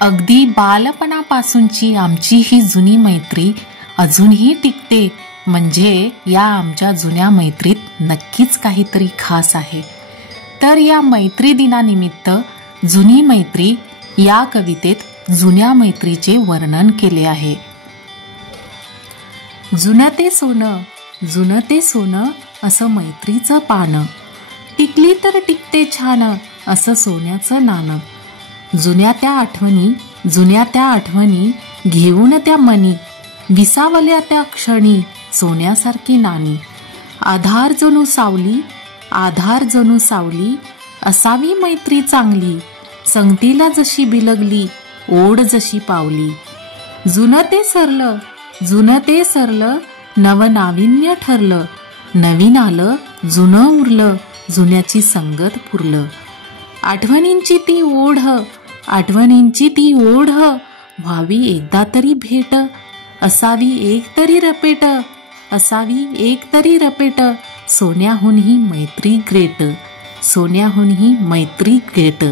अगदी बालपणापासूनची आमची ही जुनी मैत्री अजूनही टिकते, म्हणजे या आमच्या जुन्या मैत्रीत नक्कीच काहीतरी खास आहे. तर या मैत्री दिनानिमित्त जुनी मैत्री या कवितेत जुन्या मैत्रीचे वर्णन केले आहे. जुनं ते सोनं असं मैत्रीचं पानं, टिकली तर टिकते छान असं सोन्याचं नाणं. जुन्या त्या आठवणी घेऊन त्या मनी, विसावल्या त्या क्षणी सोन्यासारखी नाणी. आधार जणू सावली असावी मैत्री चांगली, संगतीला जशी बिलगली ओढ जशी पावली. जुनं ते सरलं नवनाविन्य ठरलं, नवीन आलं जुनं उरलं, जुन्याची संगत पुरलं. आठवणींची ती ओढ व्हावी एकदा तरी भेट, असावी एक तरी रपेट, सोन्याहूनही मैत्री ग्रेट.